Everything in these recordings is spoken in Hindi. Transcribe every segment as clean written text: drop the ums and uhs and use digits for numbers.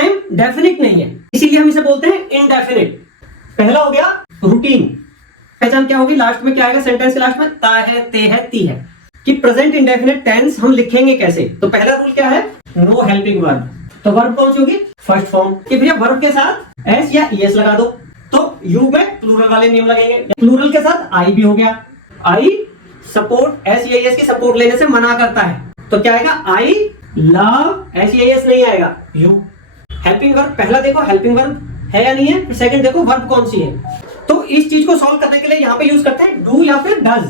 टाइम डेफिनिट नहीं है, इसीलिए हम इसे बोलते हैं इनडेफिनिट। पहला हो गया रूटीन। पहचान क्या होगी? लास्ट में क्या आएगा सेंटेंस के लास्ट में? ता है, ते है, ती है। कि प्रेजेंट इंडेफिनिट टेंस हम लिखेंगे कैसे? तो पहला रूल क्या है? No helping verb. तो वर्ब कौन सी होगी? First form. कि भैया वर्ब के साथ एस या ईएस लगा दो, तो यू में प्लूरल वाले नेम लगेंगे। प्लूरल के साथ आई भी हो गया। आई सपोर्ट, एस या ईएस की सपोर्ट लेने से मना करता है, तो क्या आएगा? आई लव, एस या ईएस नहीं आएगा, यू। हेल्पिंग वर्ब, पहला देखो हेल्पिंग वर्ब है या नहीं है, फिर सेकंड देखो वर्ब कौन सी है। तो इस चीज को सॉल्व करने के लिए यहाँ पे यूज करते हैं डू या फिर डज।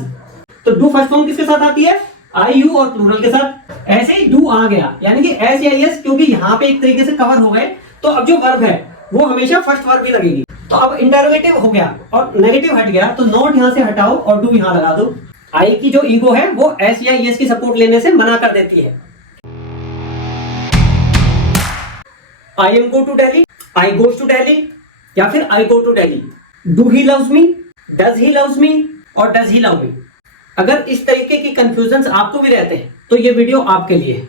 तो डू फर्स्ट फॉर्म किसके साथ आती है? आई यू और प्लूरल के साथ। ऐसे ही डू आ गया, यानी कि एस या एस, क्योंकि यहाँ पे एक तरीके से कवर हो गए, तो अब जो वर्ब है वो हमेशा फर्स्ट वर्ब ही लगेगी। तो अब इंटरोगेटिव हो गया और नेगेटिव हट गया, तो नॉट यहाँ से हटाओ और डू यहाँ लगा दो। आई की जो ईगो है वो एस या एस की सपोर्ट लेने से मना कर देती है। I am go to Delhi, I goes to Delhi, या फिर I go to Delhi. Do he loves me, does he loves me और डज ही लव मी। अगर इस तरीके की कंफ्यूजन्स आपको भी रहते हैं तो ये वीडियो आपके लिए है।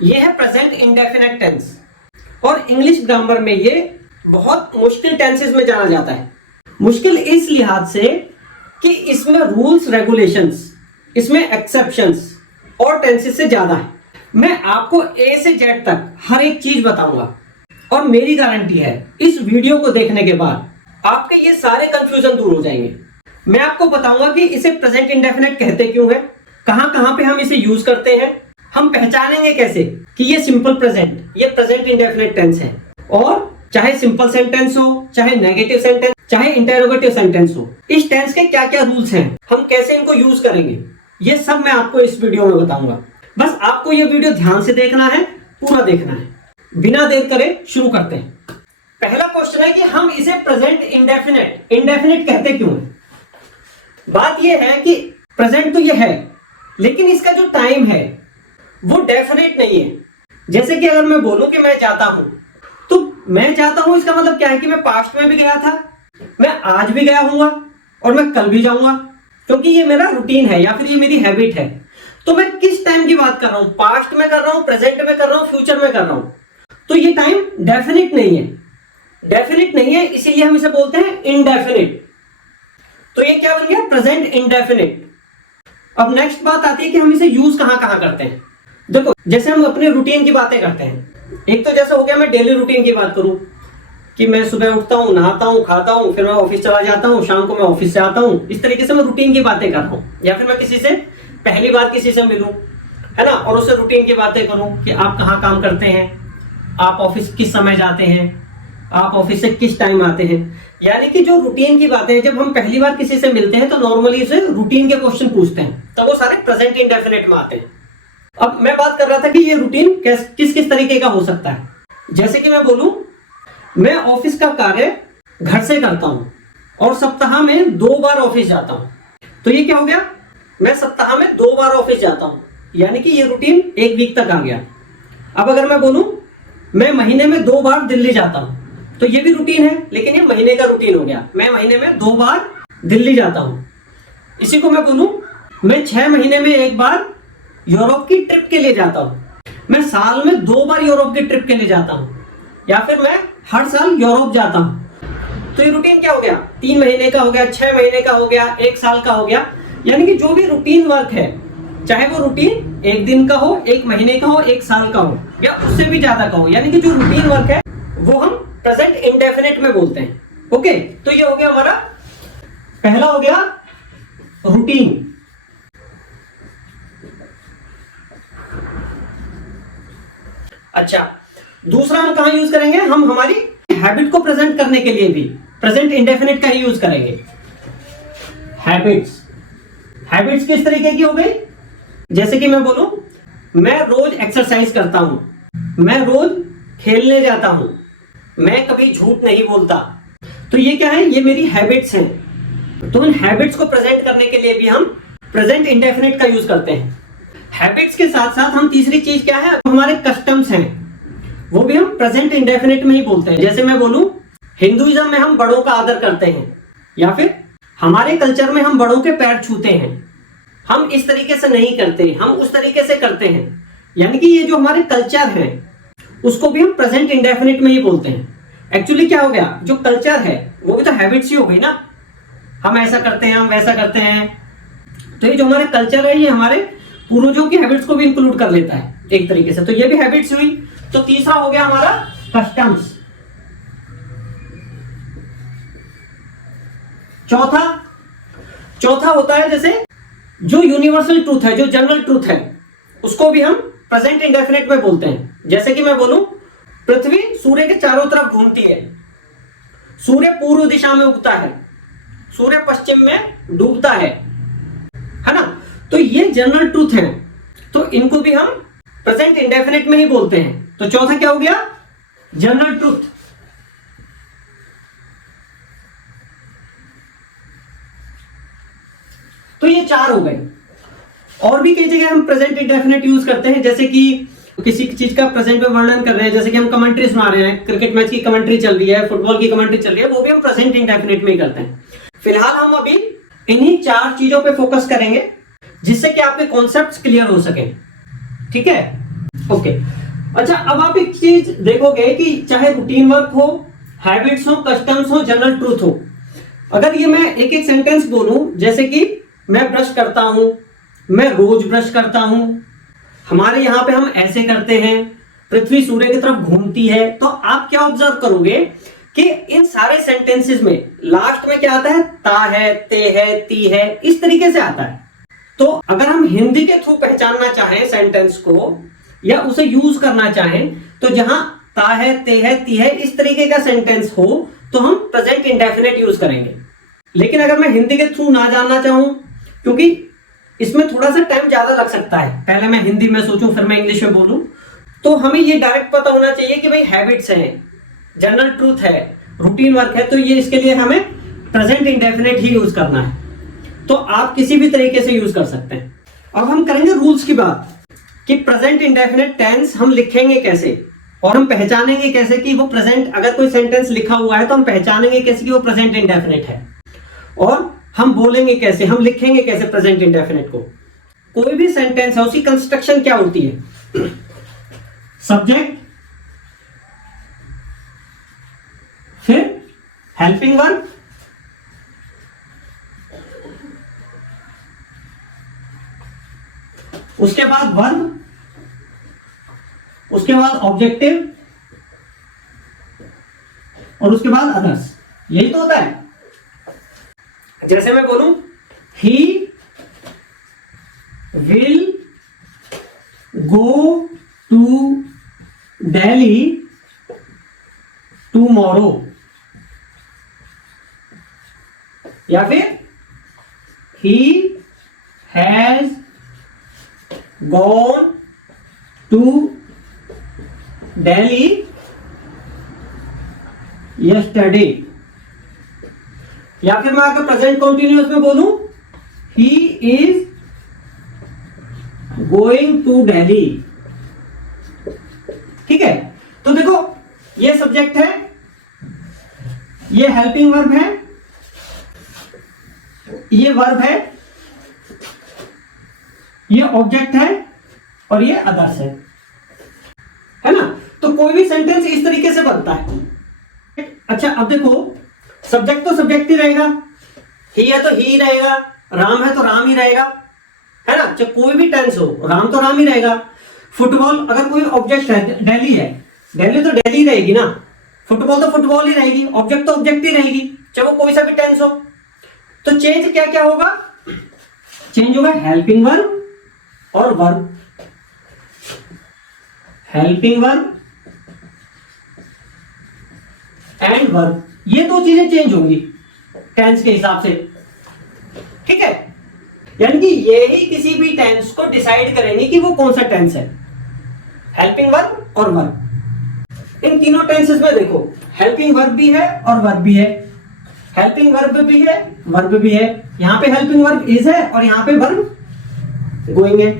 ये है प्रेजेंट इंडेफिनिट टेंस, और इंग्लिश ग्रामर में ये बहुत मुश्किल टेंसेस में जाना जाता है। मुश्किल इस लिहाज से कि इसमें रूल्स रेगुलेशंस, इसमें एक्सेप्शंस और टेंसेस से ज्यादा है। मैं आपको ए से जेड तक हर एक चीज बताऊंगा, और मेरी गारंटी है इस वीडियो को देखने के बाद आपके ये सारे कंफ्यूजन दूर हो जाएंगे। मैं आपको बताऊंगा कि इसे प्रेजेंट इंडेफिनिट कहते क्यों है, कहां कहां पे हम इसे यूज करते हैं, हम पहचानेंगे कैसे कि ये सिंपल प्रेजेंट, ये प्रेजेंट इंडेफिनिट टेंस है। और चाहे सिंपल सेंटेंस हो, चाहे नेगेटिव सेंटेंस, चाहे इंटरोगेटिव सेंटेंस हो, इस टेंस के क्या क्या रूल्स हैं, हम कैसे इनको यूज करेंगे, ये सब मैं आपको इस वीडियो में बताऊंगा। बस आपको ये वीडियो ध्यान से देखना है, पूरा देखना है। बिना देर करे शुरू करते हैं। पहला क्वेश्चन है कि हम इसे प्रेजेंट इंडेफिनिट कहते क्यों हैं? बात यह है कि प्रेजेंट तो ये है, लेकिन इसका जो टाइम है वो डेफिनेट नहीं है। जैसे कि अगर मैं बोलूं कि मैं जाता हूं, तो मैं जाता हूं इसका मतलब क्या है कि मैं पास्ट में भी गया था, मैं आज भी गया हूंगा और मैं कल भी जाऊंगा, क्योंकि ये मेरा रूटीन है या फिर ये मेरी हैबिट है। तो मैं किस टाइम की बात कर रहा हूं? पास्ट में कर रहा हूं, प्रेजेंट में कर रहा हूं, फ्यूचर में कर रहा हूं। तो ये टाइम डेफिनेट नहीं है, डेफिनेट नहीं है, इसीलिए हम इसे बोलते हैं इनडेफिनिट। तो ये क्या बन गया? Present indefinite. अब नेक्स्ट बात आती है कि हम इसे यूज कहां कहां करते हैं। देखो, जैसे हम अपने रूटीन की बातें करते हैं, एक तो जैसे हो गया मैं डेली रूटीन की बात करूं कि मैं सुबह उठता हूं, नहाता हूं, खाता हूं, फिर मैं ऑफिस चला जाता हूं, शाम को मैं ऑफिस से आता हूं। इस तरीके से मैं रूटीन की बातें कर रहा हूं। या फिर मैं किसी से पहली बार किसी से मिलूं, है ना, और उससे रूटीन की बातें करूं कि आप कहाँ काम करते हैं, आप ऑफिस किस समय जाते हैं, आप ऑफिस से किस टाइम आते हैं। यानी कि जो रूटीन की बातें हैं, जब हम पहली बार किसी से मिलते हैं तो नॉर्मली उसे रूटीन के क्वेश्चन पूछते हैं, तो वो सारे प्रेजेंट इंडेफिनिट में आते हैं। अब मैं बात कर रहा था कि ये रूटीन किस किस तरीके का हो सकता है। जैसे कि मैं बोलूं मैं ऑफिस का कार्य घर से करता हूं और सप्ताह में 2 बार ऑफिस जाता हूं, तो ये क्या हो गया? मैं सप्ताह में 2 बार ऑफिस जाता हूं, यानी कि ये रूटीन 1 वीक तक आ गया। अब अगर मैं बोलूं मैं महीने में 2 बार दिल्ली जाता हूं, तो ये भी रूटीन है, लेकिन ये महीने का रूटीन हो गया। मैं महीने में 2 बार दिल्ली जाता हूं। इसी को मैं बोलूं मैं 6 महीने में 1 बार यूरोप की ट्रिप के लिए जाता हूं, मैं साल में 2 बार यूरोप की ट्रिप के लिए जाता हूं, या फिर मैं हर साल यूरोप जाता हूं। तो ये रूटीन क्या हो गया? 3 महीने का हो गया, 6 महीने का हो गया, 1 साल का हो गया। यानी कि जो भी रूटीन वर्क है, चाहे वो रूटीन 1 दिन का हो, 1 महीने का हो, 1 साल का हो, या उससे भी ज्यादा का हो, यानी कि जो रूटीन वर्क है वो हम प्रेजेंट इंडेफिनिट में बोलते हैं। ओके, तो ये हो गया हमारा पहला हो गया रूटीन। अच्छा, दूसरा हम कहां यूज करेंगे? हम हमारी हैबिट को प्रेजेंट करने के लिए भी प्रेजेंट इंडेफिनिट का ही यूज करेंगे। हैबिट्स किस तरीके की हो गई? जैसे कि मैं बोलूं मैं रोज एक्सरसाइज करता हूं, मैं रोज खेलने जाता हूं, मैं कभी झूठ नहीं बोलता। तो ये क्या है? ये मेरी हैबिट्स हैं। तो इन हैबिट्स को प्रेजेंट करने के लिए भी हम प्रेजेंट इंडेफिनिट का यूज करते हैं। हैबिट्स के साथ साथ हम तीसरी चीज क्या है, हमारे कस्टम्स हैं, वो भी हम प्रेजेंट इंडेफिनिट में ही बोलते हैं। जैसे मैं बोलूं हिंदुइज्म में हम बड़ों का आदर करते हैं, या फिर हमारे कल्चर में हम बड़ों के पैर छूते हैं, हम इस तरीके से नहीं करते, हम उस तरीके से करते हैं। यानी कि ये जो हमारे कल्चर हैं उसको भी हम प्रेजेंट इंडेफिनिट में ही बोलते हैं। एक्चुअली क्या हो गया, जो कल्चर है वो भी तो हैबिट्स ही हो गई ना, हम ऐसा करते हैं, हम वैसा करते हैं। तो ये जो हमारे कल्चर है ये हमारे पूर्वजों की हैबिट्स को भी इंक्लूड कर लेता है एक तरीके से, तो ये भी हैबिट्स हुई। तो तीसरा हो गया हमारा कस्टम्स। चौथा होता है जैसे जो यूनिवर्सल ट्रूथ है, जो जनरल ट्रूथ है, उसको भी हम प्रेजेंट इंडेफिनिट में बोलते हैं। जैसे कि मैं बोलूं पृथ्वी सूर्य के चारों तरफ घूमती है, सूर्य पूर्व दिशा में उगता है, सूर्य पश्चिम में डूबता है ना। तो ये जनरल ट्रूथ है, तो इनको भी हम प्रेजेंट इंडेफिनिट में ही बोलते हैं। तो चौथा क्या हो गया, जनरल ट्रूथ। तो ये 4 हो गए। और भी कई जगह हम प्रेजेंट इंडेफिनिट यूज करते हैं, जैसे कि किसी चीज का प्रेजेंट में वर्णन कर रहे हैं, जैसे कि हम कमेंट्री सुना रहे हैं, क्रिकेट मैच की कमेंट्री चल रही है, फुटबॉल की कमेंट्री चल रही है, वो भी हम प्रेजेंट इंडेफिनिट में ही करते हैं। फिलहाल हम अभी इन्हीं 4 चीजों पे फोकस करेंगे जिससे कि आपके कॉन्सेप्ट्स क्लियर हो सके, ठीक है। ओके, अच्छा, अब आप एक चीज देखोगे कि चाहे रूटीन वर्क हो, हैबिट्स हो, कस्टम्स हो, जनरल ट्रूथ हो, अगर ये मैं एक एक सेंटेंस बोलूं, जैसे कि मैं ब्रश करता हूं, मैं रोज ब्रश करता हूं, हमारे यहां पे हम ऐसे करते हैं, पृथ्वी सूर्य की तरफ घूमती है, तो आप क्या ऑब्जर्व करोगे कि इन सारे सेंटेंसेस में लास्ट में क्या आता है, ता है, ते है, ती है, इस तरीके से आता है। तो अगर हम हिंदी के थ्रू पहचानना चाहें सेंटेंस को या उसे यूज करना चाहें, तो जहां ता है, ते है, ती है, इस तरीके का सेंटेंस हो तो हम प्रेजेंट इंडेफिनिट यूज करेंगे। लेकिन अगर मैं हिंदी के थ्रू ना जानना चाहूं, क्योंकि इसमें थोड़ा सा टाइम ज्यादा लग सकता है, पहले मैं हिंदी में सोचूं फिर मैं इंग्लिश में बोलूं, तो हमें ये डायरेक्ट पता होना चाहिए कि भाई हैबिट्स हैं, जनरल ट्रूथ है, रूटीन वर्क है, तो ये इसके लिए हमें प्रेजेंट इंडेफिनिट ही यूज करना है। तो आप किसी भी तरीके से यूज कर सकते हैं। अब हम करेंगे रूल्स की बात कि प्रेजेंट इंडेफिनिट टेंस हम लिखेंगे कैसे और हम पहचानेंगे कैसे कि वो प्रेजेंट, अगर कोई सेंटेंस लिखा हुआ है तो हम पहचानेंगे कैसे कि वो प्रेजेंट इंडेफिनिट है, और हम बोलेंगे कैसे, हम लिखेंगे कैसे प्रेजेंट इंडेफिनिट को। कोई भी सेंटेंस है उसकी कंस्ट्रक्शन क्या होती है, सब्जेक्ट, फिर हेल्पिंग वर्ब, उसके बाद वर्ब, उसके बाद ऑब्जेक्टिव, और उसके बाद अदर्स। यही तो होता है। जैसे मैं बोलूं he will go to Delhi tomorrow, या फिर he has gone to Delhi yesterday, या फिर मैं अगर प्रेजेंट कंटिन्यूअस में बोलूं he is going to Delhi, ठीक है। तो देखो ये सब्जेक्ट है, ये हेल्पिंग वर्ब है, ये वर्ब ये ऑब्जेक्ट है, और ये अदर्स है ना। तो कोई भी सेंटेंस इस तरीके से बनता है। अच्छा, अब देखो सब्जेक्ट तो सब्जेक्ट ही रहेगा, ही है तो ही रहेगा, राम है तो राम ही रहेगा, है ना। चाहे कोई भी टेंस हो, राम तो राम ही रहेगा। फुटबॉल, अगर कोई ऑब्जेक्ट है, दिल्ली है, दिल्ली तो दिल्ली रहेगी ना, फुटबॉल तो फुटबॉल ही रहेगी, ऑब्जेक्ट तो ऑब्जेक्ट ही रहेगी, चाहे वो कोई सा भी टेंस हो। तो चेंज क्या क्या होगा, चेंज होगा हेल्पिंग वर्ब और verb, helping verb and verb, ये दो चीजें चेंज होंगी टेंस के हिसाब से, ठीक है। यानी कि ये ही किसी भी टेंस को डिसाइड करेंगे कि वो कौन सा टेंस है, हेल्पिंग वर्ब और वर्ब। इन तीनों टेंसेस में देखो हेल्पिंग वर्ब भी है और वर्ब भी है, हेल्पिंग वर्ब भी है, वर्ब भी है। यहां पे हेल्पिंग वर्ब इज है और यहां पे वर्ब गोइंग है।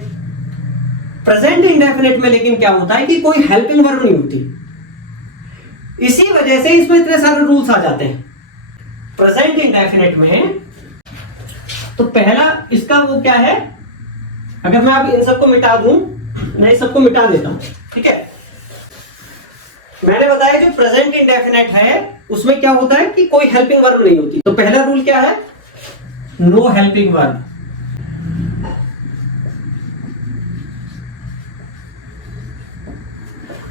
प्रेजेंट इंडेफिनिट में लेकिन क्या होता है कि कोई हेल्पिंग वर्ब नहीं होती, इसी वजह से इसमें इतने सारे रूल्स आ जाते हैं प्रेजेंट इंडेफिनिट में। तो पहला इसका वो क्या है, अगर मैं अब इन सबको मिटा दूं, मैं इस सबको मिटा देता हूं, ठीक है। मैंने बताया जो प्रेजेंट इंडेफिनेट है उसमें क्या होता है कि कोई हेल्पिंग वर्ब नहीं होती। तो पहला रूल क्या है, नो हेल्पिंग वर्ब।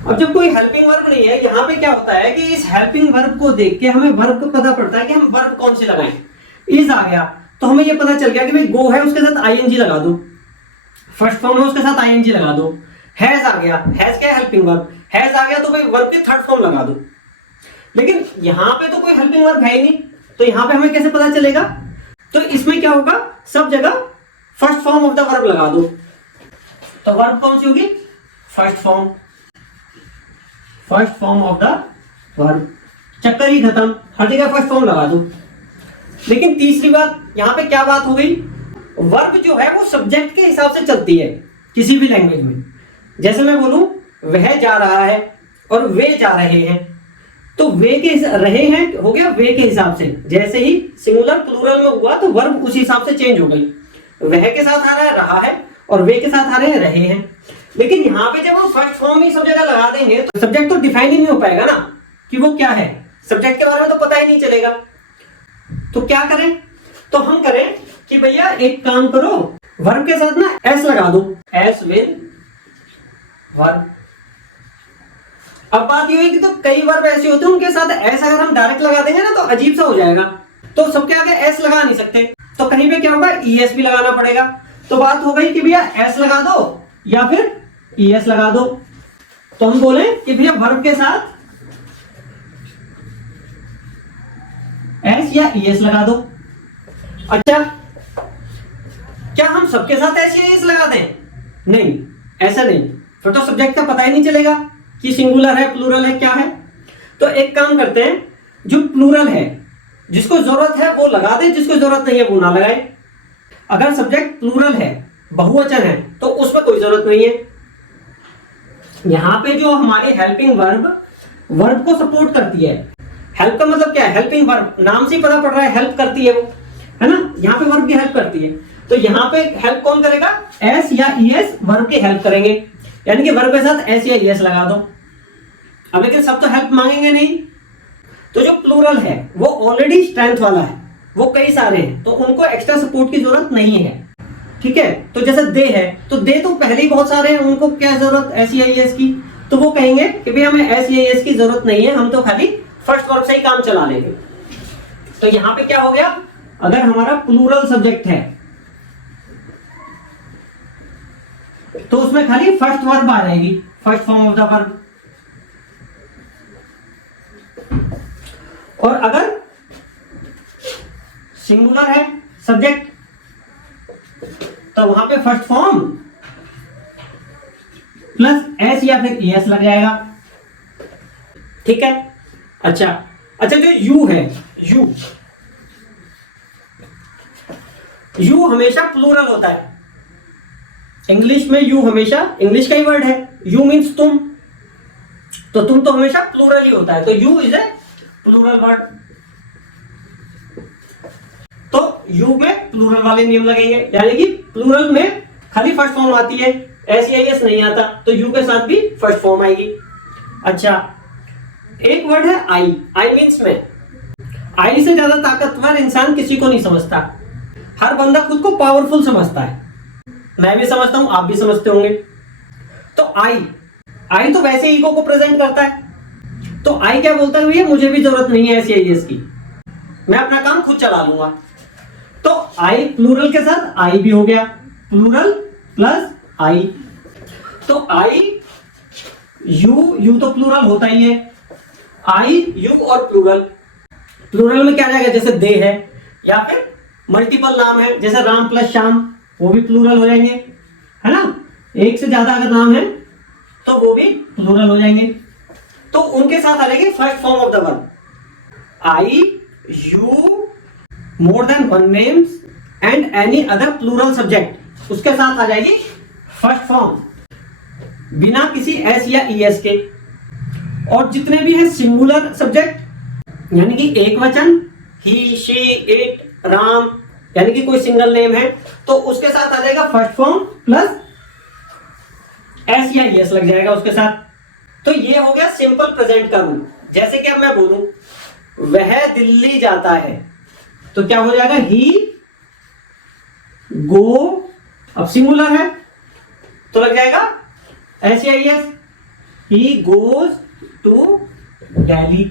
अब जब कोई हेल्पिंग वर्ब नहीं है, यहां पे क्या होता है कि इस हेल्पिंग वर्ब को देख के हमें वर्ब को पता पड़ता है कि हम वर्ब कौन से लगाएं। इज आ गया तो हमें ये पता चल गया कि भाई गो है उसके साथ आईएनजी लगा दो, फर्स्ट फॉर्म है उसके साथ आईएनजी लगा दो। हैज आ गया, हैज क्या है हेल्पिंग वर्ब, हैज आ गया तो भाई वर्ब के थर्ड फॉर्म लगा दो। लेकिन यहां पे तो कोई हेल्पिंग वर्ब है ही नहीं, तो यहां पे हमें कैसे पता चलेगा। तो इसमें क्या होगा, सब जगह first form of the verb लगा दो। तो वर्ब कौन सी होगी, first form, first form of the verb, चक्कर ही खत्म, हर जगह फर्स्ट फॉर्म लगा दो। लेकिन तीसरी बात यहां पे क्या बात हो गई, वर्ब जो है वो सब्जेक्ट के हिसाब से चलती है किसी भी लैंग्वेज में। जैसे मैं बोलूं वह जा रहा है और वे जा रहे हैं, तो वे के रहे हैं हो गया वे के हिसाब से। जैसे ही सिंगुलर प्लूरल में हुआ तो वर्ब उस हिसाब से चेंज हो गई, वह के साथ आ रहा है रहा है और वे के साथ आ रहे हैं रहे हैं। लेकिन यहाँ पे जब हम फर्स्ट फॉर्म ही सब जगह लगा देंगे तो सब्जेक्ट तो डिफाइन ही नहीं हो पाएगा ना कि वो क्या है, सब्जेक्ट के बारे में तो पता ही नहीं चलेगा। तो क्या करें, तो हम करें कि भैया एक काम करो, वर्ब के साथ ना एस लगा दो, एस विद वर्ब। अब बात ये हुई कि तो कई वर्ब ऐसे होते हैं उनके साथ एस अगर हम डायरेक्ट लगा देंगे ना तो अजीब सा हो जाएगा, तो सबके आगे एस लगा नहीं सकते, तो कहीं पे क्या होगा ईएस भी लगाना पड़ेगा। तो बात हो गई कि भैया एस लगा दो या फिर ईएस लगा दो। तो हम बोले कि भैया वर्ब के साथ एस या ईएस लगा दो। अच्छा, क्या हम सबके साथ एस या ईएस लगा दें, नहीं ऐसा नहीं, फिर तो सब्जेक्ट का पता ही नहीं चलेगा कि सिंगुलर है प्लूरल है क्या है। तो एक काम करते हैं, जो प्लूरल है जिसको जरूरत है वो लगा दे, जिसको जरूरत नहीं है वो ना लगाए। अगर सब्जेक्ट प्लूरल है बहुवचन है तो उसमें कोई जरूरत नहीं है। यहां पे जो हमारी हेल्पिंग वर्ब को सपोर्ट करती है, हेल्प का मतलब क्या है, हेल्पिंग वर्ब, नाम से ही पता पड़ रहा है हेल्प करती है वो, है ना, यहाँ पे वर्ब की हेल्प करती है। तो यहाँ पे हेल्प कौन करेगा, एस या ईएस वर्ब की हेल्प करेंगे, यानी कि वर्ब के साथ एस या ईएस लगा दो। अब लेकिन सब तो हेल्प मांगेंगे नहीं, तो जो प्लूरल है वो ऑलरेडी स्ट्रेंथ वाला है, वो कई सारे हैं, तो उनको एक्स्ट्रा सपोर्ट की जरूरत नहीं है। ठीक है, तो जैसे दे है तो दे तो पहले ही बहुत सारे हैं, उनको क्या जरूरत एस या ईएस की, तो वो कहेंगे कि भाई हमें एस या ईएस की जरूरत नहीं है, हम तो खाली फर्स्ट वर्ब से ही काम चला लेंगे। तो यहां पे क्या हो गया, अगर हमारा प्लूरल सब्जेक्ट है तो उसमें खाली फर्स्ट वर्ब आ जाएगी, first form of the verb. और अगर सिंगुलर है सब्जेक्ट तो वहां पे फर्स्ट फॉर्म प्लस एस या फिर ईएस लग जाएगा। ठीक है, अच्छा जो यू है, यू हमेशा प्लूरल होता है। इंग्लिश में यू हमेशा, इंग्लिश का ही वर्ड है, यू मीन्स तुम, तो तुम तो हमेशा प्लूरल ही होता है, तो you is a plural word. तो यू में प्लूरल वाले नियम लगेंगे, यानी कि प्लूरल में खाली फर्स्ट फॉर्म आती है, एस या एस नहीं आता, तो यू के साथ भी फर्स्ट फॉर्म आएगी। अच्छा, एक वर्ड है आई मीन्स में, आई से ज्यादा ताकतवर इंसान किसी को नहीं समझता। हर बंदा खुद को पावरफुल समझता है, मैं भी समझता हूं, आप भी समझते होंगे। तो आई तो वैसे ईगो को प्रेजेंट करता है, तो आई क्या बोलता है, भैया मुझे भी जरूरत नहीं है एस या एस की, मैं अपना काम खुद चला लूंगा। तो आई प्लूरल के साथ आई भी हो गया, प्लूरल प्लस आई। तो आई यू तो प्लूरल होता ही है, आई यू और प्लूरल में क्या जाएगा, जैसे दे है या फिर मल्टीपल नाम है, जैसे राम प्लस श्याम, वो भी प्लूरल हो जाएंगे, है ना, एक से ज्यादा अगर नाम है तो वो भी प्लूरल हो जाएंगे। तो उनके साथ आ जाएगी first form of the verb, I you more than one names and any other plural subject, उसके साथ आ जाएगी फर्स्ट फॉर्म बिना किसी एस या ईएस के। और जितने भी है सिंगुलर सब्जेक्ट यानी कि एक वचन, ही शी इट राम, यानी कि कोई सिंगल नेम है, तो उसके साथ आ जाएगा फर्स्ट फॉर्म प्लस एस या ईएस लग जाएगा उसके साथ। तो ये हो गया सिंपल प्रेजेंट का रूल। जैसे कि अब मैं बोलूं वह दिल्ली जाता है, तो क्या हो जाएगा, ही गो, अब सिंगुलर है तो लग जाएगा SEIS, he goes to Delhi.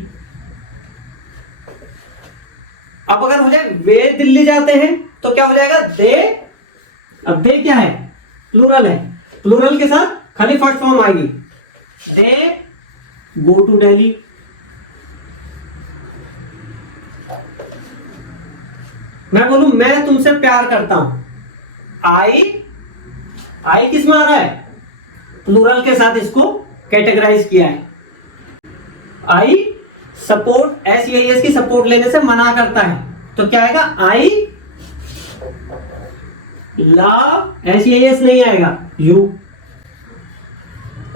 अब अगर हो जाए वे दिल्ली जाते हैं तो क्या हो जाएगा, दे। अब दे क्या है, प्लूरल है, प्लूरल के साथ खाली फर्स्ट फॉर्म आएगी, दे गो टू दिल्ली। मैं बोलूं मैं तुमसे प्यार करता हूं, आई किस में आ रहा है, प्लूरल के साथ इसको कैटेगराइज किया है। आई सपोर्ट, SEIS की सपोर्ट लेने से मना करता है, तो क्या आएगा, आई लव, SEIS नहीं आएगा, यू।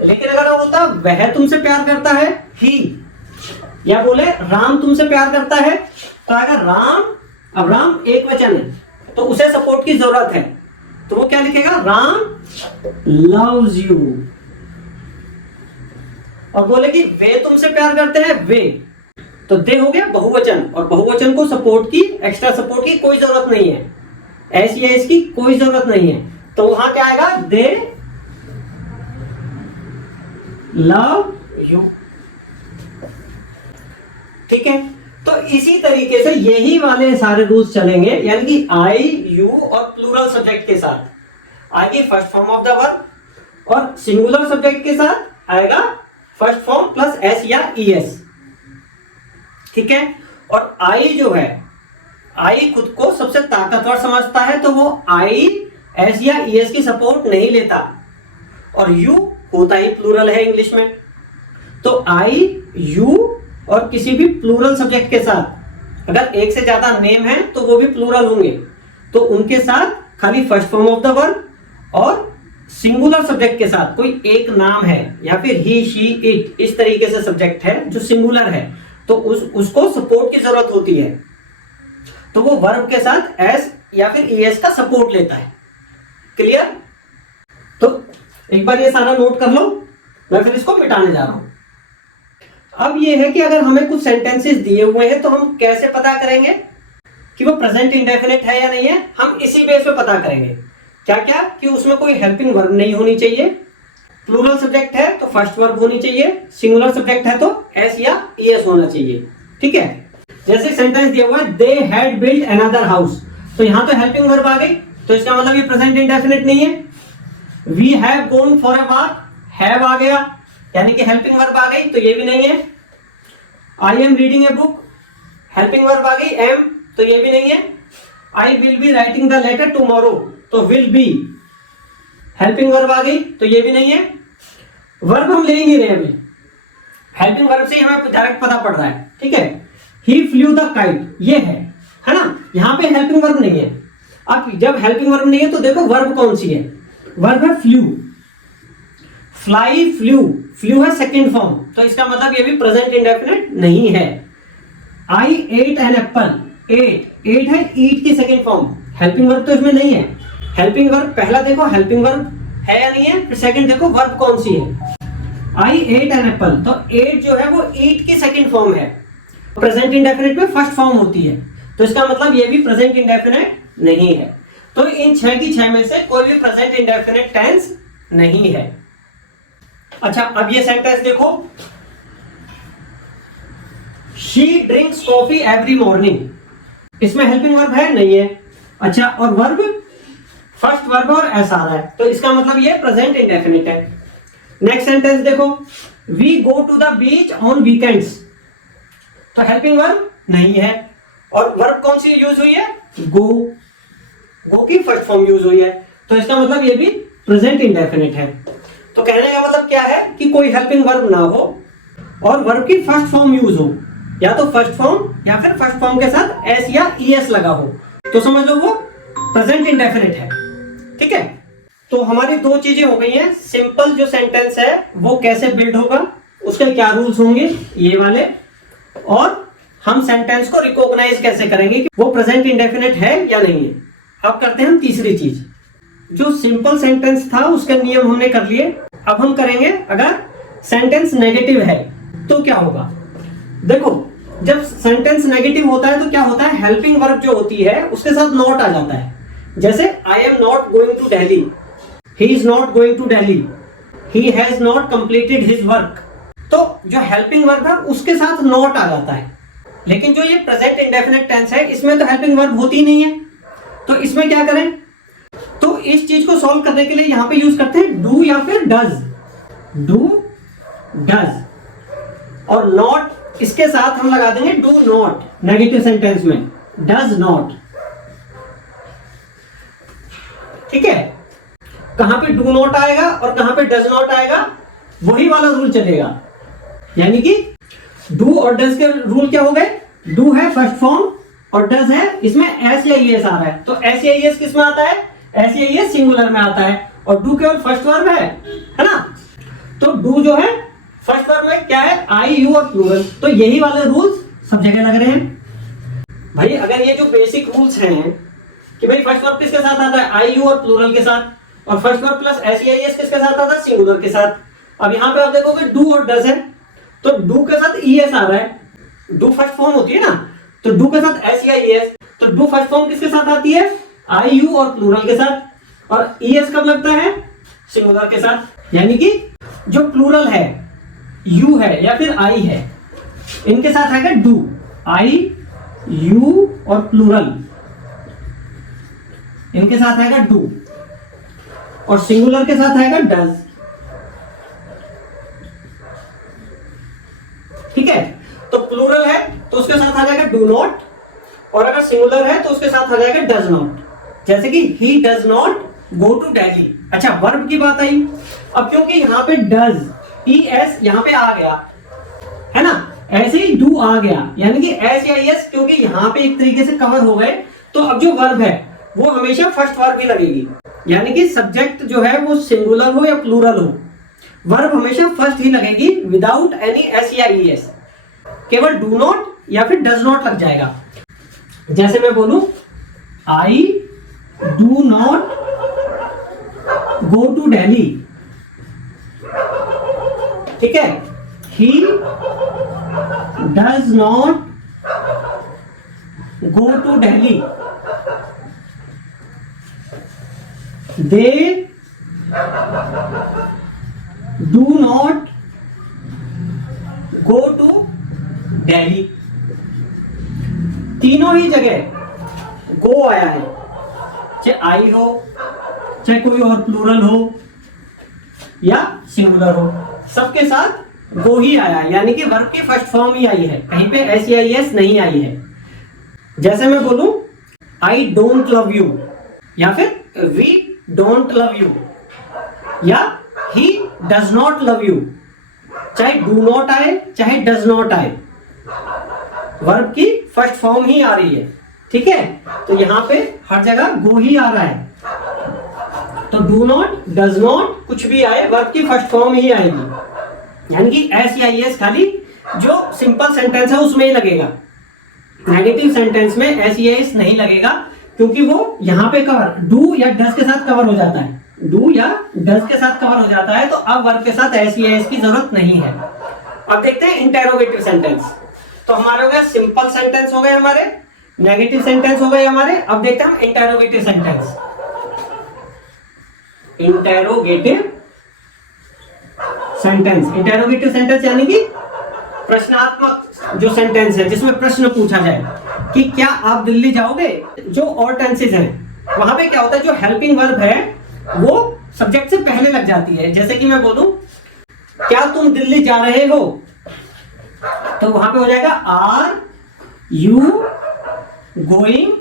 लेकिन अगर वो बोलता वह तुमसे प्यार करता है, ही, या बोले राम तुमसे प्यार करता है, तो आएगा राम। अब राम एक वचन है तो उसे सपोर्ट की जरूरत है, तो वो क्या लिखेगा, राम लव्स यू। और बोले कि वे तुमसे प्यार करते हैं, वे, तो दे हो गया बहुवचन, और बहुवचन को सपोर्ट की, एक्स्ट्रा सपोर्ट की कोई जरूरत नहीं है, SEIS की कोई जरूरत नहीं है, तो वहां क्या आएगा, दे लव यू। ठीक है, तो इसी तरीके से यही वाले सारे रूल्स चलेंगे, यानी कि आई, यू और प्लूरल सब्जेक्ट के साथ आएगी first form of the verb, और सिंगुलर सब्जेक्ट के साथ आएगा फर्स्ट फॉर्म प्लस S या ES। ठीक है, और आई जो है, आई खुद को सबसे ताकतवर समझता है, तो वो आई S या ES की सपोर्ट नहीं लेता, और यू होता ही प्लूरल है इंग्लिश में, तो आई, यू और किसी भी प्लूरल सब्जेक्ट के साथ अगर एक से ज्यादा नेम है तो वो भी प्लूरल होंगे, तो उनके साथ खाली first form of the verb, और सिंगुलर सब्जेक्ट के साथ कोई एक नाम है या फिर ही, शी, इट, इस तरीके से सब्जेक्ट है जो सिंगुलर है, तो उसको सपोर्ट की जरूरत होती है, तो वो वर्ब के साथ S या फिर ES का सपोर्ट लेता है। क्लियर? तो एक बार ये सारा नोट कर लो, मैं फिर इसको मिटाने जा रहा हूं। अब ये है कि अगर हमें कुछ सेंटेंसेस दिए हुए हैं तो हम कैसे पता करेंगे कि वो प्रेजेंट इंडेफिनिट है या नहीं है, हम इसी बेस पे पता करेंगे। क्या क्या, कि उसमें कोई हेल्पिंग वर्ब नहीं होनी चाहिए, प्लूरल सब्जेक्ट है तो फर्स्ट वर्ब होनी चाहिए, सिंगुलर सब्जेक्ट है तो S या ES होना चाहिए। ठीक है, जैसे सेंटेंस दिया हुआ है they had built another house, तो यहां तो हेल्पिंग वर्ब आ गई, तो इसका मतलब ये प्रेजेंट इंडेफिनिट नहीं है। We have gone for a walk, have आ गया यानी कि हेल्पिंग वर्ब आ गई, तो ये भी नहीं है। I am reading a book, helping verb आ गई एम, तो ये भी नहीं है। I will be writing the letter tomorrow, तो विल बी, हेल्पिंग वर्ब आ गई, तो ये भी नहीं है। वर्ब हम ले ही नहीं रहे अभी, हेल्पिंग वर्ब से ही हमें डायरेक्ट पता पड़ रहा है। ठीक है, ही फ्लू द काइट, ये है ना, यहां पे हेल्पिंग वर्ब नहीं है। अब जब हेल्पिंग वर्ब नहीं है तो देखो वर्ब कौन सी है, वर्ब है फ्लू, फ्लाई, फ्लू, फ्लू है सेकंड फॉर्म, तो इसका मतलब ये भी प्रेजेंट इंडेफिनिट नहीं है। आई एट एन एप्पल, एट है ईट की सेकंड फॉर्म, हेल्पिंग वर्ब तो इसमें नहीं है। हेल्पिंग वर्ब पहला देखो हेल्पिंग वर्ब है या नहीं है, फिर सेकंड देखो वर्ब कौन सी है। आई एट एन एप्पल, तो एट जो है वो ईट की सेकंड फॉर्म है, प्रेजेंट इंडेफिनिट में फर्स्ट फॉर्म होती है, तो इसका मतलब ये भी प्रेजेंट इंडेफिनिट नहीं है। तो इन 6 की 6 में से कोई भी प्रेजेंट इंडेफिनिट टेंस नहीं है। अच्छा, अब ये सेंटेंस देखो, she drinks coffee every morning, इसमें हेल्पिंग वर्ब है नहीं है। अच्छा, और वर्ब फर्स्ट वर्ब और एस आ रहा है, तो इसका मतलब ये प्रेजेंट इंडेफिनिट है। नेक्स्ट सेंटेंस देखो, we go to the beach on weekends, तो हेल्पिंग वर्ब नहीं है, और वर्ब कौन सी यूज हुई है, गो, गो की फर्स्ट फॉर्म यूज हुई है, तो इसका मतलब ये भी प्रेजेंट इंडेफिनिट है। तो कहने का मतलब क्या है कि कोई हेल्पिंग वर्ब ना हो और वर्ब की फर्स्ट फॉर्म यूज हो, या तो फर्स्ट फॉर्म या फिर फर्स्ट फॉर्म के साथ एस या ईएस लगा हो, तो समझ लो वो प्रेजेंट इंडेफिनिट है। ठीक है, तो हमारी 2 चीजें हो गई हैं। सिंपल जो सेंटेंस है वो कैसे बिल्ड होगा, उसके क्या रूल्स होंगे ये वाले, और हम सेंटेंस को रिकॉग्नाइज कैसे करेंगे कि वो प्रेजेंट इंडेफिनिट है या नहीं है। अब करते हैं हम तीसरी चीज, जो सिंपल सेंटेंस था उसके नियम हमने कर लिए। अब हम करेंगे अगर सेंटेंस नेगेटिव है तो क्या होगा? देखो, जब सेंटेंस नेगेटिव होता है तो क्या होता है, हेल्पिंग वर्ब जो होती है उसके साथ नॉट आ जाता है। जैसे I am not going to Delhi, he is not going to Delhi, he has not completed his work. तो जो हेल्पिंग वर्ब है उसके साथ नॉट आ जाता है। लेकिन जो ये प्रेजेंट इंडेफिनिट टेंस है इसमें तो हेल्पिंग वर्ब होती नहीं है, तो इसमें क्या करें? तो इस चीज को सॉल्व करने के लिए यहां पे यूज करते हैं डू या फिर डज। डू, डज और नॉट इसके साथ हम लगा देंगे डू नॉट नेगेटिव सेंटेंस में, डज नॉट। ठीक है, कहां पे डू नॉट आएगा और कहां पे डज नॉट आएगा वही वाला रूल चलेगा। यानी कि डू और डज के रूल क्या हो गए? डू है फर्स्ट फॉर्म और डज है इसमें एस या ईएस आ रहा है, तो एस या ईएस किस में आता है? एस या ईएस सिंगुलर में आता है और डू केवल फर्स्ट वर्ब है ना। तो डू जो है फर्स्ट वर्ब में क्या है? आई, यू और प्लूरल। तो यही वाले रूल्स सब जगह लग रहे हैं भाई। अगर ये जो बेसिक रूल्स हैं कि भाई फर्स्ट वर्ब किसके साथ आता है? आई, यू और प्लूरल के साथ, और फर्स्ट वर्ब प्लस एस या ईएस किसके साथ आता है? सिंगुलर के साथ। अब यहाँ पे आप देखोगे डू और डज है, तो डू के साथ ईएस आ रहा है, डू फर्स्ट फॉर्म होती है ना, तो डू के साथ एस या ईएस। तो डू फर्स्ट फॉर्म किसके साथ आती है? आई, यू और प्लूरल के साथ, और ईएस कब लगता है? सिंगुलर के साथ। यानी कि जो प्लूरल है, यू है या फिर आई है, इनके साथ आएगा डू, आई, यू और प्लूरल, इनके साथ आएगा डू, और सिंगुलर के साथ आएगा डज। ठीक है, तो प्लूरल है तो उसके साथ आ जाएगा डू नॉट, और अगर सिंगुलर है तो उसके साथ आ जाएगा डज नॉट। जैसे कि he does not go to Delhi. अच्छा, वर्ब की बात आई। अब क्योंकि यहाँ पे डज, ई एस यहाँ पे आ गया है ना, ऐसे ही डू आ गया, यानी कि एस या एस क्योंकि यहाँ पे एक तरीके से कवर हो गए, तो अब जो वर्ब है वो हमेशा फर्स्ट वर्ब ही लगेगी। यानी कि सब्जेक्ट जो है वो सिंगुलर हो या प्लूरल हो, वर्ब हमेशा फर्स्ट ही लगेगी विदाउट एनी एस या ई एस। केवल डू नॉट या फिर डज नॉट लग जाएगा। जैसे मैं बोलूं I do not go to Delhi, ठीक है, he does not go to Delhi, they do not go to Delhi. तीनों ही जगह गो आया है, चाहे आई हो, चाहे कोई और प्लूरल हो या सिंगुलर हो, सबके साथ गो ही आया है। यानी कि वर्ब की फर्स्ट फॉर्म ही आई है, कहीं पे एस या एस नहीं आई है। जैसे मैं बोलूं आई डोंट लव यू, या फिर वी डोंट लव यू, या ही डज नॉट लव यू, चाहे डू नॉट आए चाहे डज नॉट आए, वर्ब की फर्स्ट फॉर्म ही आ रही है। ठीक है, तो यहां पे हर जगह गो ही आ रहा है, तो डू नॉट, डज नॉट कुछ भी आए वर्ब की फर्स्ट फॉर्म ही आएगी। यानी कि एस या एस खाली जो सिंपल सेंटेंस है उसमें ही लगेगा, नेगेटिव सेंटेंस में एस या एस नहीं लगेगा, क्योंकि वो यहां पे कवर डू या डज के साथ कवर हो जाता है, डू या डज के साथ कवर हो जाता है, तो अब वर्ब के साथ एस या एस की जरूरत नहीं है। अब देखते हैं इंटेरोगेटिव सेंटेंस। तो हमारे हो गए सिंपल सेंटेंस, हो गए हमारे नेगेटिव सेंटेंस, हो गए हमारे। अब देखते हैं हम interrogative sentence. Interrogative sentence, interrogative sentence यानी कि प्रश्नात्मक जो सेंटेंस है जिसमें प्रश्न पूछा जाए कि क्या आप दिल्ली जाओगे। जो और टेंसेज हैं वहां पे क्या होता है, जो हेल्पिंग वर्ब है वो सब्जेक्ट से पहले लग जाती है। जैसे कि मैं बोलूं क्या तुम दिल्ली जा रहे हो, तो वहां पे हो जाएगा are you going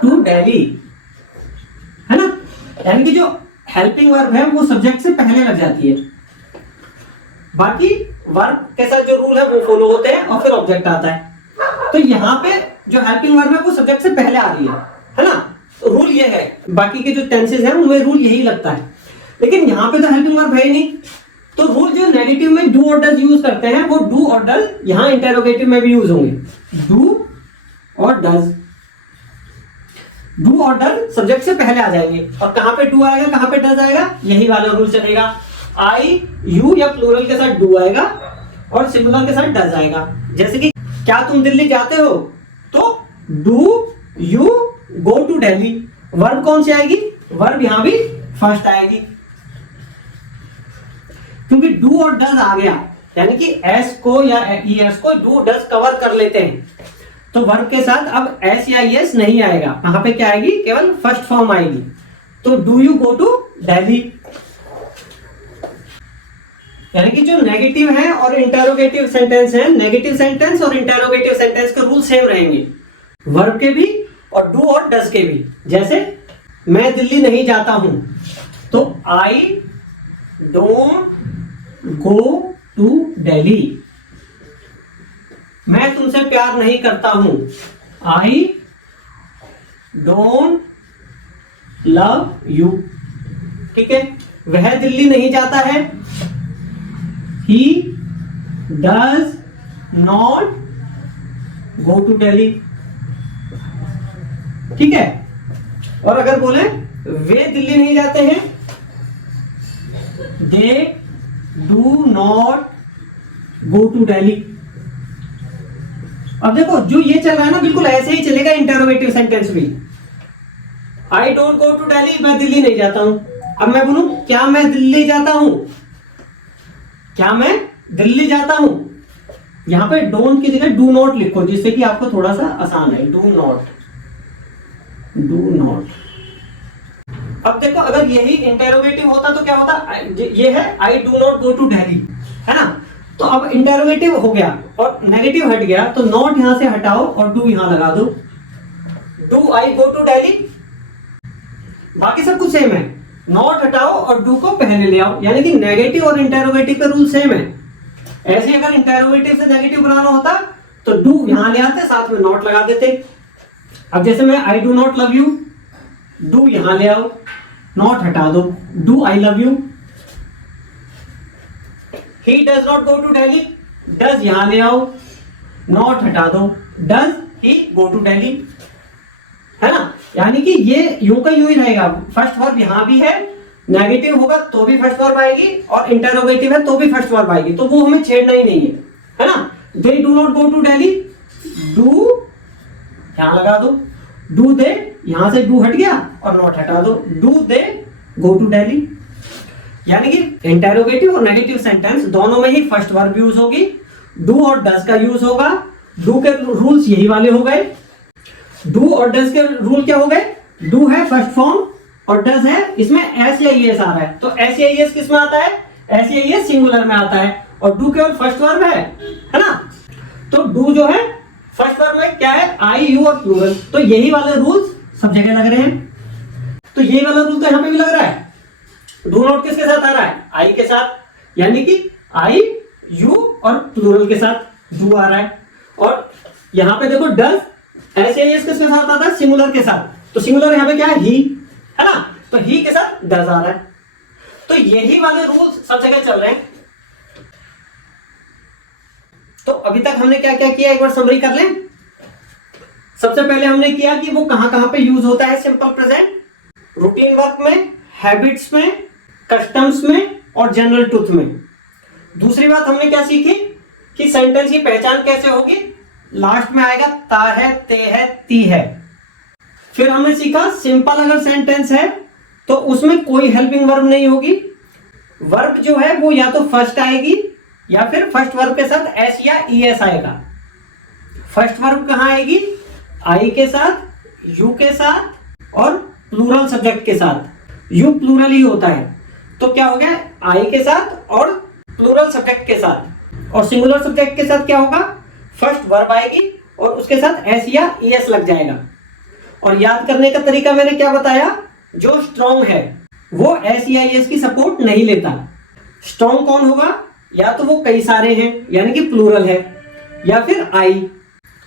to Delhi, है ना। यानी कि जो हेल्पिंग वर्ब है वो सब्जेक्ट से पहले लग जाती है। बाकी वर्ब के साथ जो रूल है वो फॉलो होते हैं और फिर ऑब्जेक्ट आता है। तो यहाँ पे जो हेल्पिंग वर्ब है वो सब्जेक्ट से पहले आ रही है ना। तो रूल ये है, बाकी के जो टेंसेज हैं उनमें रूल यही लगता है, लेकिन यहाँ पे तो हेल्पिंग वर्ब है ही नहीं। तो रूल जो नेगेटिव में डू और डज यूज करते हैं वो डू और डज यहाँ इंटेरोगेटिव में भी यूज होंगे। डू और डज, डू और डज सब्जेक्ट से पहले आ जाएंगे, और कहां पे डू आएगा कहां पे डज आएगा यही वाला रूल चलेगा। आई यू या प्लूरल के साथ डू आएगा और सिंगुलर के साथ डज आएगा। जैसे कि क्या तुम दिल्ली जाते हो, तो do you go to Delhi. Verb कौन सी आएगी, वर्ब यहां भी फर्स्ट आएगी, क्योंकि डू और डज आ गया, यानी कि एस को या ईएस को डू डज कवर कर लेते हैं, तो वर्ब के साथ अब एस या ईएस नहीं आएगा, वहां पे क्या आएगी, केवल फर्स्ट फॉर्म आएगी। तो do you go to Delhi, यानी कि जो नेगेटिव है और इंटेरोगेटिव सेंटेंस है, नेगेटिव सेंटेंस और इंटेरोगेटिव सेंटेंस के रूल सेम रहेंगे, वर्ब के भी और डू और डज के भी। जैसे मैं दिल्ली नहीं जाता हूं, तो I don't go to Delhi. मैं तुमसे प्यार नहीं करता हूं, आई डोंट लव यू। ठीक है, वह दिल्ली नहीं जाता है, he does not go to Delhi। ठीक है, और अगर बोले वे दिल्ली नहीं जाते हैं, they do not go to Delhi। अब देखो जो ये चल रहा है ना, बिल्कुल ऐसे ही चलेगा इंटरोगेटिव सेंटेंस भी। I don't go to Delhi, मैं दिल्ली नहीं जाता हूं। अब मैं बोलूं क्या मैं दिल्ली जाता हूं, क्या मैं दिल्ली जाता हूं, यहां पे डोंट की जगह डू नॉट लिखो, जिससे कि आपको थोड़ा सा आसान है। Do not, do not. अब देखो अगर यही इंटेरोगेटिव होता तो क्या होता, ये है I do not go to Delhi, है ना। तो अब इंटेरोगेटिव हो गया और नेगेटिव हट गया, तो नॉट यहां से हटाओ और डू यहां लगा दो। Do I go to Delhi, बाकी सब कुछ सेम है, नॉट हटाओ और डू को पहले ले आओ, यानी कि नेगेटिव और इंटेरोगेटिव का रूल सेम है। ऐसे अगर इंटेरोगेटिव से नेगेटिव बनाना होता तो डू यहां ले आते, साथ में नॉट लगा देते। अब जैसे मैं I do not love you, do यहां ले आओ, नॉट हटा दो, do I love you. He does not go to Delhi, does यहां ले आओ, नॉट हटा दो, does he go to Delhi, है ना। यानी कि ये यूं का यूं ही रहेगा, फर्स्ट वर्ब यहां भी है, नेगेटिव होगा तो भी फर्स्ट वर्ब आएगी और इंटरोगेटिव है तो भी फर्स्ट वर्ब आएगी, तो वो हमें छेड़ना ही नहीं है ना। They do not go to Delhi, do यहां लगा दो, डू दे, यहां से डू हट गया और नॉट हटा दो, do they go to Delhi. यानी कि इंटरोगेटिव और नेगेटिव सेंटेंस दोनों में ही फर्स्ट वर्ब यूज होगी, डू और डज का यूज होगा। डू के रूल्स यही वाले हो गए। डू और डज के रूल क्या हो गए, डू है फर्स्ट फॉर्म और डज है इसमें एस या ईएस आ रहा है, तो एस या ईएस किस में आता है, एस या ईएस सिंगुलर में आता है, और डू केवल फर्स्ट वर्ब है ना। तो डू जो है फर्स्ट वर्ब में क्या है, आई यू और प्लूरल, तो यही वाले रूल्स सब जगह लग रहे हैं। तो यही वाला रूल तो यहां पे भी लग रहा है। डू नॉट किसके साथ आ रहा है, आई के साथ, यानी कि आई यू और प्लूरल के साथ डू आ रहा है। और यहां पे देखो डज ऐसे ही किसके साथ आता है, सिंगुलर के साथ, तो सिंगुलर यहां पे क्या है, ही, है ना, तो ही के साथ डज आ रहा है। तो यही वाले रूल्स सब जगह चल रहे हैं। तो अभी तक हमने क्या क्या किया, एक बार समरी कर लें। सबसे पहले हमने किया कि वो कहां कहां पे यूज होता है सिंपल प्रेजेंट, रूटीन वर्क में, हैबिट्स में, कस्टम्स में और जनरल ट्रूथ में। दूसरी बात हमने क्या सीखी कि सेंटेंस की पहचान कैसे होगी, लास्ट में आएगा ता है, ते है, ती है। फिर हमने सीखा सिंपल अगर सेंटेंस है तो उसमें कोई हेल्पिंग वर्ब नहीं होगी, वर्ब जो है वो या तो फर्स्ट आएगी या फिर फर्स्ट वर्ब के साथ एस या ईएस आएगा। फर्स्ट वर्ब कहां आएगी, आई के साथ, यू के साथ और प्लूरल सब्जेक्ट के साथ। यू प्लूरल ही होता है, तो क्या हो गया, आई के साथ और प्लूरल सब्जेक्ट के साथ। और सिंगुलर सब्जेक्ट के साथ क्या होगा, फर्स्ट वर्ब आएगी और उसके साथ एस या ईएस लग जाएगा। और याद करने का तरीका मैंने क्या बताया, जो स्ट्रॉन्ग है वो एस या ईएस की सपोर्ट नहीं लेता। स्ट्रॉन्ग कौन होगा, या तो वो कई सारे हैं यानी कि प्लूरल है, या फिर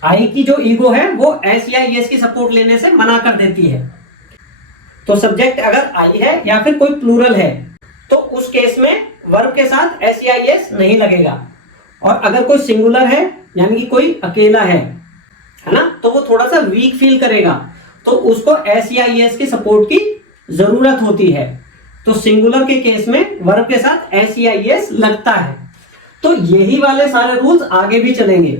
आई की जो ईगो है वो एस या ईएस की सपोर्ट लेने से मना कर देती है। तो सब्जेक्ट अगर आई है या फिर कोई प्लूरल है तो उस केस में वर्ब के साथ एस या ईएस नहीं लगेगा। और अगर कोई सिंगुलर है यानी कि कोई अकेला है ना, तो वो थोड़ा सा वीक फील करेगा, तो उसको एस या ईएस की सपोर्ट की जरूरत होती है। तो सिंगुलर के केस में वर्ब के साथ एस या एस लगता है। तो यही वाले सारे रूल्स आगे भी चलेंगे।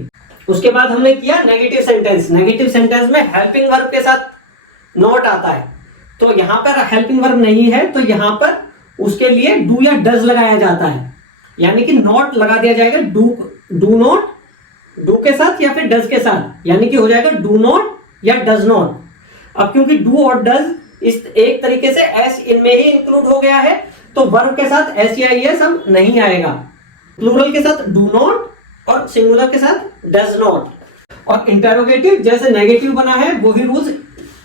उसके बाद हमने किया नेगेटिव सेंटेंस। नेगेटिव सेंटेंस में हेल्पिंग वर्ब के साथ नॉट आता है, तो यहां पर हेल्पिंग वर्ब नहीं है, तो यहां पर उसके लिए डू या डज लगाया जाता है, यानी कि नॉट लगा दिया जाएगा डू नॉट, डू के साथ या फिर डज के साथ, यानी कि हो जाएगा डू नॉट या डज नॉट। अब क्योंकि डू और डज इस एक तरीके से एस इनमें ही इंक्लूड हो गया है, तो वर्ब के साथ एस या एस अब नहीं आएगा। प्लूरल के साथ डू नॉट और सिंगुलर के साथ डज नॉट। और इंटेरोगेटिव जैसे नेगेटिव बना है वही रूल्स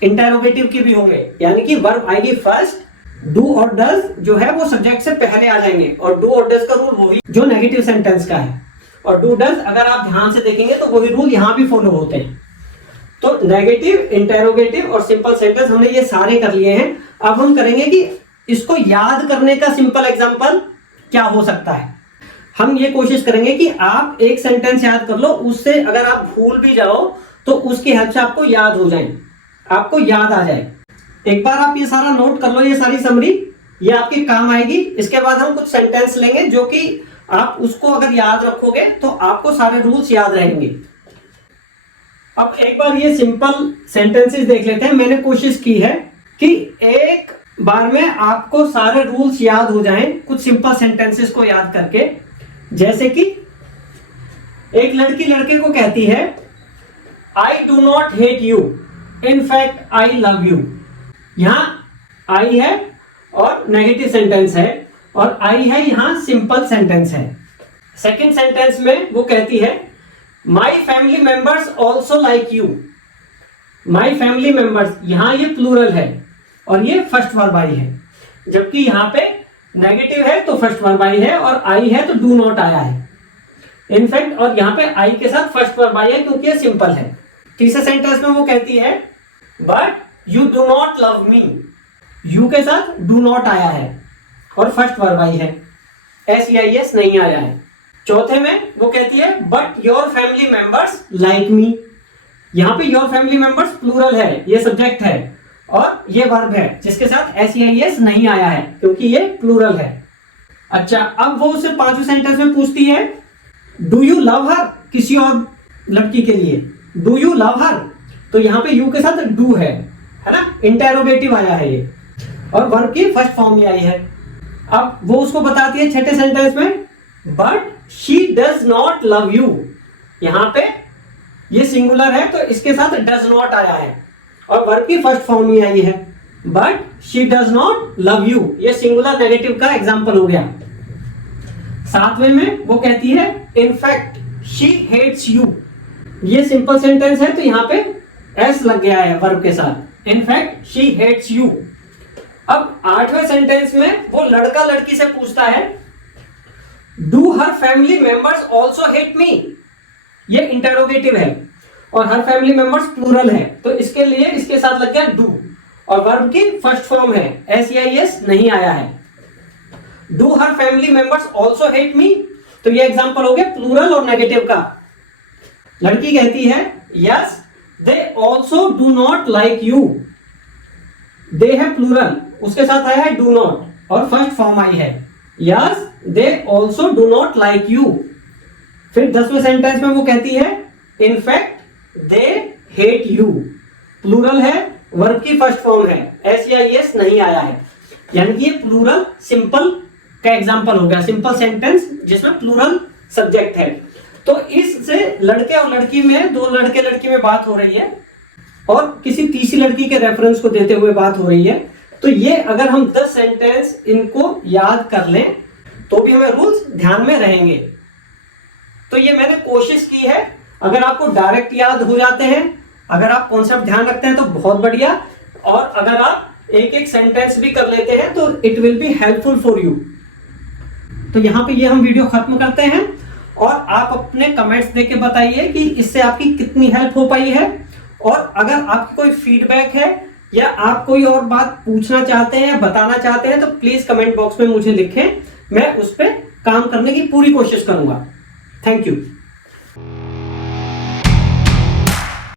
इंटेरोगेटिव की भी होंगे, यानी कि वर्ब आएगी फर्स्ट, डू और डज जो है वो सब्जेक्ट से पहले आ जाएंगे, और डू और डज का रूल वही जो नेगेटिव सेंटेंस का है। और डू डज अगर आप ध्यान से देखेंगे तो वही रूल यहां भी फॉलो होते हैं। तो नेगेटिव, इंटेरोगेटिव और सिंपल सेंटेंस हमने ये सारे कर लिए हैं। अब हम करेंगे कि इसको याद करने का सिंपल एग्जांपल क्या हो सकता है। हम ये कोशिश करेंगे कि आप एक सेंटेंस याद कर लो, उससे अगर आप भूल भी जाओ तो उसकी हेल्प से आपको याद हो जाए, आपको याद आ जाए। एक बार आप ये सारा नोट कर लो, ये सारी समरी, ये आपके काम आएगी। इसके बाद हम कुछ सेंटेंस लेंगे जो कि आप उसको अगर याद रखोगे तो आपको सारे रूल्स याद रहेंगे। अब एक बार ये सिंपल सेंटेंसेस देख लेते हैं। मैंने कोशिश की है कि एक बार में आपको सारे रूल्स याद हो जाएं कुछ सिंपल सेंटेंसेस को याद करके। जैसे कि एक लड़की लड़के को कहती है I do not hate you, in fact I love you. यहां आई है और नेगेटिव सेंटेंस है, और आई है यहां सिंपल सेंटेंस है। सेकंड सेंटेंस में वो कहती है my family members also like you. My family members, यहां ये प्लूरल है और ये फर्स्ट वर्ब आई है, जबकि यहां पे नेगेटिव है तो फर्स्ट वर्ब आई है, और आई है तो डू नॉट आया है इनफैक्ट, और यहां पे आई के साथ फर्स्ट वर्ब आई है क्योंकि ये सिंपल है। तीसरे सेंटेंस में वो कहती है but you do not love me. You के साथ डू नॉट आया है और फर्स्ट वर्ब आई है, एस या एस नहीं आया है। चौथे में वो कहती है but your family members like me. यहां पे योर फैमिली मेंबर्स प्लूरल है, ये सब्जेक्ट है और ये वर्ब है जिसके साथ एस या एस नहीं आया है क्योंकि ये प्लूरल है। अच्छा, अब वो उससे पांचवें सेंटेंस में पूछती है डू यू लव हर, किसी और लड़की के लिए डू यू लव हर, तो यहाँ पे यू के साथ डू है ना, इंटेरोगेटिव आया है ये, और वर्ब की फर्स्ट फॉर्म में आई है। अब वो उसको बताती है छठे सेंटेंस में but she does not love you. यहां पे ये सिंगुलर है तो इसके साथ डज नॉट आया है और वर्ब की फर्स्ट फॉर्म में आई है, but she does not love you, ये सिंगुलर नेगेटिव का एग्जांपल हो गया। सातवें में वो कहती है इनफैक्ट शी हेट्स यू। ये सिंपल सेंटेंस है तो यहाँ पे एस लग गया है वर्ब के साथ, इनफैक्ट शी हेट्स यू। अब आठवें सेंटेंस में वो लड़का लड़की से पूछता है do her family members also hate me. ये इंटरोगेटिव है और हर फैमिली मेंबर्स प्लूरल है, तो इसके लिए इसके साथ लग गया डू, और वर्ब की फर्स्ट फॉर्म है, एस या एस नहीं आया है। Do her family members also hate me, तो ये एग्जांपल हो गया प्लूरल और नेगेटिव का। लड़की कहती है yes they also do not like you. They है प्लूरल, उसके साथ आया है डू नॉट और फर्स्ट फॉर्म आई है, yes they also do not like you. फिर 10वें सेंटेंस में वो कहती है in fact they hate you. Plural है, वर्ब की फर्स्ट फॉर्म है, एस या एस नहीं आया है, यानी कि ये प्लूरल सिंपल का एग्जांपल हो गया, सिंपल सेंटेंस जिसमें प्लूरल सब्जेक्ट है। तो इससे लड़के और लड़की में, दो लड़के लड़की में बात हो रही है और किसी तीसरी लड़की के रेफरेंस को देते हुए बात हो रही है। तो ये अगर हम 10 सेंटेंस इनको याद कर लें तो भी हमें रूल्स ध्यान में रहेंगे। तो ये मैंने कोशिश की है, अगर आपको डायरेक्ट याद हो जाते हैं, अगर आप कॉन्सेप्ट ध्यान रखते हैं तो बहुत बढ़िया, और अगर आप एक एक सेंटेंस भी कर लेते हैं तो it will be helpful for you. तो यहाँ पे ये हम वीडियो खत्म करते हैं और आप अपने कमेंट्स देके बताइए कि इससे आपकी कितनी हेल्प हो पाई है, और अगर आपकी कोई फीडबैक है या आप कोई और बात पूछना चाहते हैं, बताना चाहते हैं, तो प्लीज कमेंट बॉक्स में मुझे लिखें, मैं उस पर काम करने की पूरी कोशिश करूंगा। Thank you.